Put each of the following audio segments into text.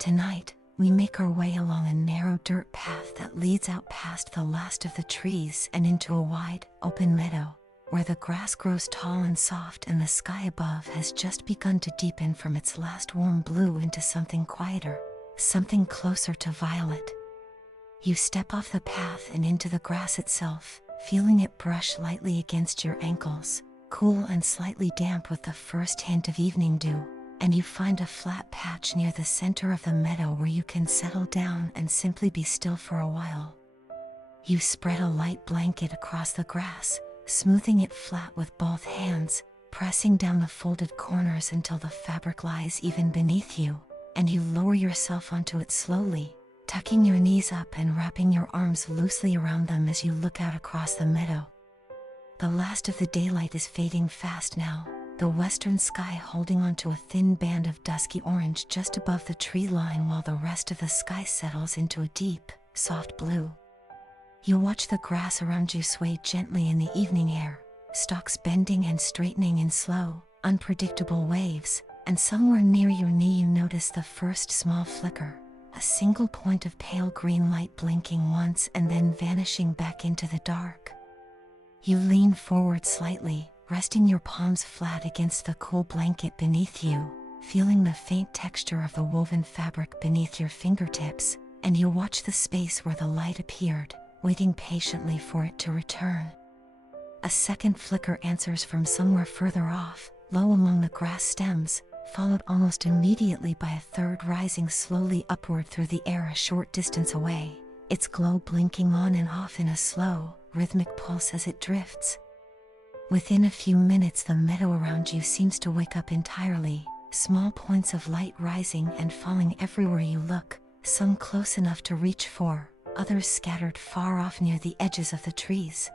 Tonight, we make our way along a narrow dirt path that leads out past the last of the trees and into a wide, open meadow, where the grass grows tall and soft and the sky above has just begun to deepen from its last warm blue into something quieter, something closer to violet. You step off the path and into the grass itself, feeling it brush lightly against your ankles, cool and slightly damp with the first hint of evening dew, and you find a flat patch near the center of the meadow where you can settle down and simply be still for a while. You spread a light blanket across the grass, smoothing it flat with both hands, pressing down the folded corners until the fabric lies even beneath you, and you lower yourself onto it slowly, tucking your knees up and wrapping your arms loosely around them as you look out across the meadow. The last of the daylight is fading fast now, the western sky holding onto a thin band of dusky orange just above the tree line while the rest of the sky settles into a deep, soft blue. You watch the grass around you sway gently in the evening air, stalks bending and straightening in slow, unpredictable waves, and somewhere near your knee you notice the first small flicker, a single point of pale green light blinking once and then vanishing back into the dark. You lean forward slightly, resting your palms flat against the cool blanket beneath you, feeling the faint texture of the woven fabric beneath your fingertips, and you watch the space where the light appeared, waiting patiently for it to return. A second flicker answers from somewhere further off, low among the grass stems, followed almost immediately by a third rising slowly upward through the air a short distance away, its glow blinking on and off in a slow, rhythmic pulse as it drifts. Within a few minutes the meadow around you seems to wake up entirely, small points of light rising and falling everywhere you look, some close enough to reach for, others scattered far off near the edges of the trees.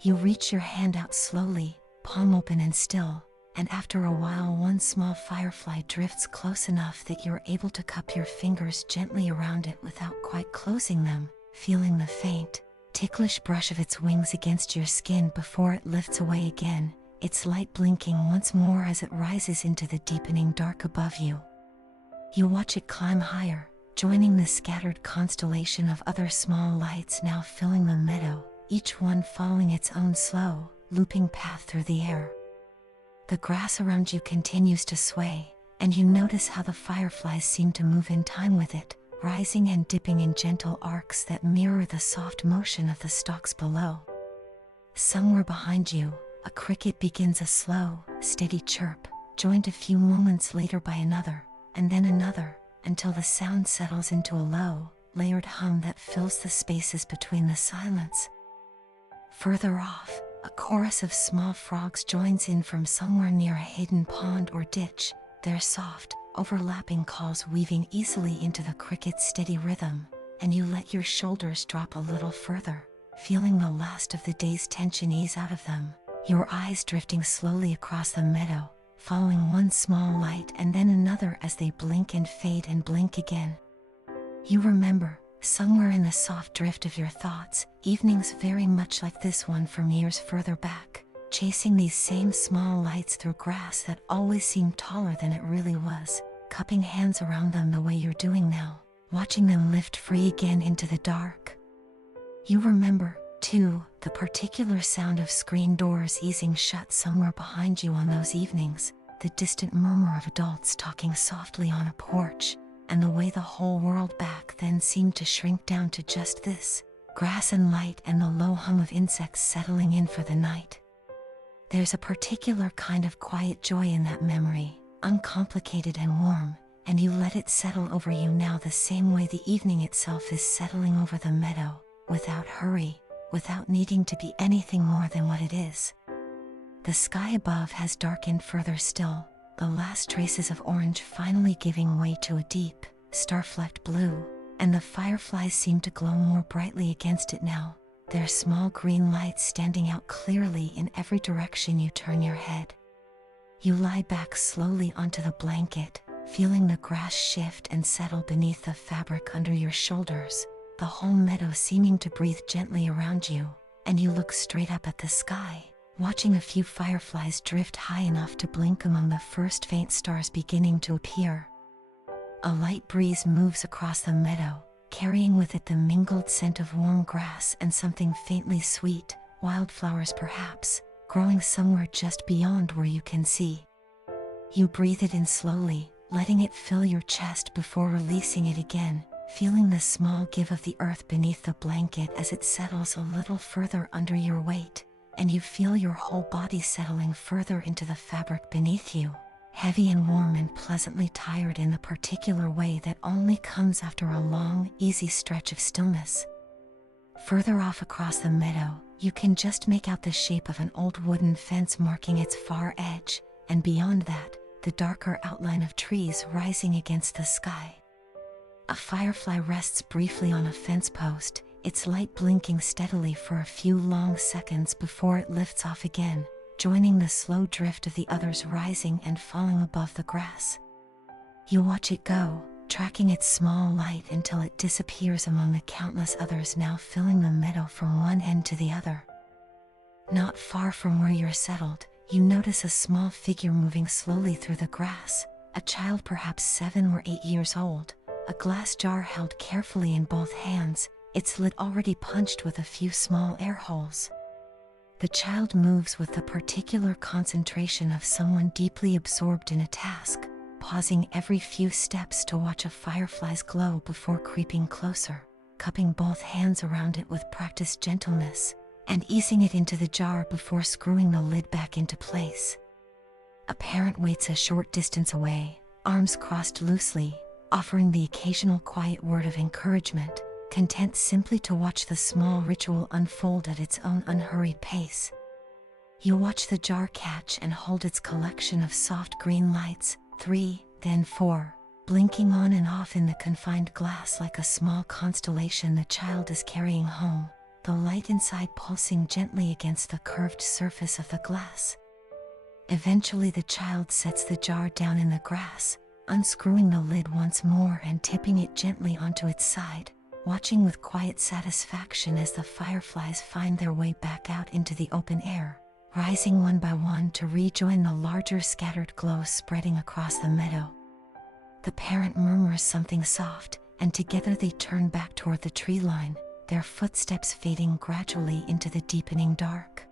You reach your hand out slowly, palm open and still, and after a while one small firefly drifts close enough that you're able to cup your fingers gently around it without quite closing them, feeling the faint, ticklish brush of its wings against your skin before it lifts away again, its light blinking once more as it rises into the deepening dark above you. You watch it climb higher, joining the scattered constellation of other small lights now filling the meadow, each one following its own slow, looping path through the air. The grass around you continues to sway, and you notice how the fireflies seem to move in time with it, rising and dipping in gentle arcs that mirror the soft motion of the stalks below. Somewhere behind you, a cricket begins a slow, steady chirp, joined a few moments later by another, and then another, until the sound settles into a low, layered hum that fills the spaces between the silence. Further off, a chorus of small frogs joins in from somewhere near a hidden pond or ditch, their soft, overlapping calls weaving easily into the cricket's steady rhythm, and you let your shoulders drop a little further, feeling the last of the day's tension ease out of them, your eyes drifting slowly across the meadow, following one small light and then another as they blink and fade and blink again. You remember, somewhere in the soft drift of your thoughts, evenings very much like this one from years further back, chasing these same small lights through grass that always seemed taller than it really was, cupping hands around them the way you're doing now, watching them lift free again into the dark. You remember, too, the particular sound of screen doors easing shut somewhere behind you on those evenings, the distant murmur of adults talking softly on a porch, and the way the whole world back then seemed to shrink down to just this, grass and light and the low hum of insects settling in for the night. There's a particular kind of quiet joy in that memory, uncomplicated and warm, and you let it settle over you now the same way the evening itself is settling over the meadow, without hurry, without needing to be anything more than what it is. The sky above has darkened further still, the last traces of orange finally giving way to a deep, star-flecked blue, and the fireflies seem to glow more brightly against it now, their small green lights standing out clearly in every direction you turn your head. You lie back slowly onto the blanket, feeling the grass shift and settle beneath the fabric under your shoulders, the whole meadow seeming to breathe gently around you, and you look straight up at the sky, watching a few fireflies drift high enough to blink among the first faint stars beginning to appear. A light breeze moves across the meadow, carrying with it the mingled scent of warm grass and something faintly sweet, wildflowers perhaps, growing somewhere just beyond where you can see. You breathe it in slowly, letting it fill your chest before releasing it again, feeling the small give of the earth beneath the blanket as it settles a little further under your weight, and you feel your whole body settling further into the fabric beneath you, heavy and warm and pleasantly tired in the particular way that only comes after a long, easy stretch of stillness. Further off across the meadow, you can just make out the shape of an old wooden fence marking its far edge, and beyond that, the darker outline of trees rising against the sky. A firefly rests briefly on a fence post, its light blinking steadily for a few long seconds before it lifts off again, joining the slow drift of the others rising and falling above the grass. You watch it go, tracking its small light until it disappears among the countless others now filling the meadow from one end to the other. Not far from where you're settled, you notice a small figure moving slowly through the grass, a child perhaps 7 or 8 years old, a glass jar held carefully in both hands, its lid already punched with a few small air holes. The child moves with the particular concentration of someone deeply absorbed in a task, pausing every few steps to watch a firefly's glow before creeping closer, cupping both hands around it with practiced gentleness, and easing it into the jar before screwing the lid back into place. A parent waits a short distance away, arms crossed loosely, offering the occasional quiet word of encouragement, content simply to watch the small ritual unfold at its own unhurried pace. You watch the jar catch and hold its collection of soft green lights, 3, then 4, blinking on and off in the confined glass like a small constellation the child is carrying home, the light inside pulsing gently against the curved surface of the glass. Eventually the child sets the jar down in the grass, unscrewing the lid once more and tipping it gently onto its side, watching with quiet satisfaction as the fireflies find their way back out into the open air, rising one by one to rejoin the larger scattered glow spreading across the meadow. The parent murmurs something soft, and together they turn back toward the tree line, their footsteps fading gradually into the deepening dark.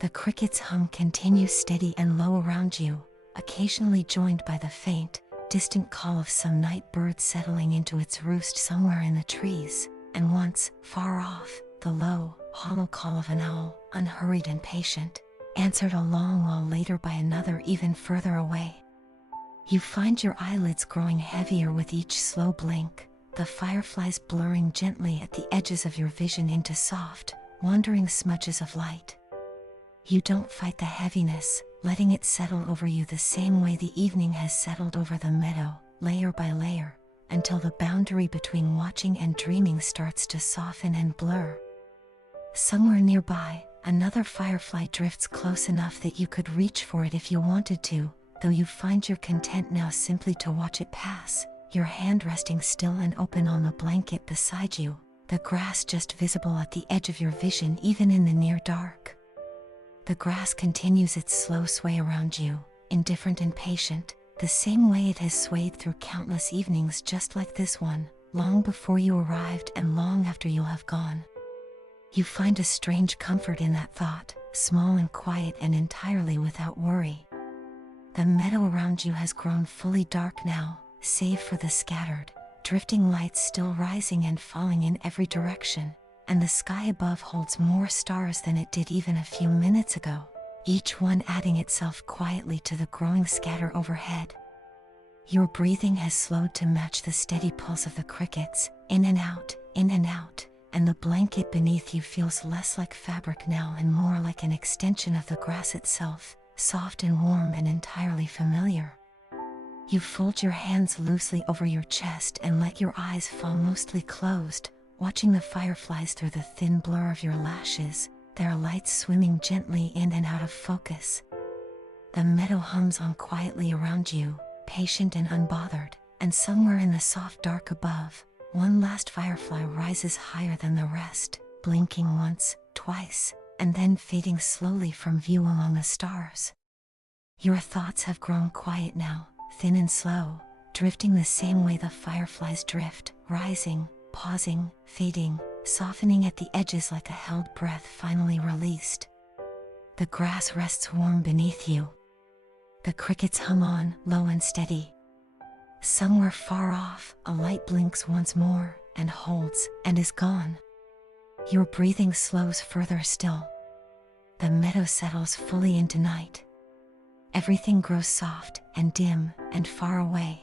The cricket's hum continues steady and low around you, occasionally joined by the faint, distant call of some night bird settling into its roost somewhere in the trees, and once, far off, the low, hollow call of an owl, unhurried and patient, answered a long while later by another even further away. You find your eyelids growing heavier with each slow blink, the fireflies blurring gently at the edges of your vision into soft, wandering smudges of light. You don't fight the heaviness, letting it settle over you the same way the evening has settled over the meadow, layer by layer, until the boundary between watching and dreaming starts to soften and blur. Somewhere nearby, another firefly drifts close enough that you could reach for it if you wanted to, though you find you're content now simply to watch it pass, your hand resting still and open on the blanket beside you, the grass just visible at the edge of your vision even in the near dark. The grass continues its slow sway around you, indifferent and patient, the same way it has swayed through countless evenings just like this one, long before you arrived and long after you have gone. You find a strange comfort in that thought, small and quiet and entirely without worry. The meadow around you has grown fully dark now, save for the scattered, drifting lights still rising and falling in every direction, and the sky above holds more stars than it did even a few minutes ago, each one adding itself quietly to the growing scatter overhead. Your breathing has slowed to match the steady pulse of the crickets, in and out, and the blanket beneath you feels less like fabric now and more like an extension of the grass itself, soft and warm and entirely familiar. You fold your hands loosely over your chest and let your eyes fall mostly closed, watching the fireflies through the thin blur of your lashes, their lights swimming gently in and out of focus. The meadow hums on quietly around you, patient and unbothered, and somewhere in the soft dark above, one last firefly rises higher than the rest, blinking once, twice, and then fading slowly from view among the stars. Your thoughts have grown quiet now, thin and slow, drifting the same way the fireflies drift, rising, pausing, fading, softening at the edges like a held breath finally released. The grass rests warm beneath you. The crickets hum on, low and steady. Somewhere far off, a light blinks once more, and holds, and is gone. Your breathing slows further still. The meadow settles fully into night. Everything grows soft, and dim, and far away.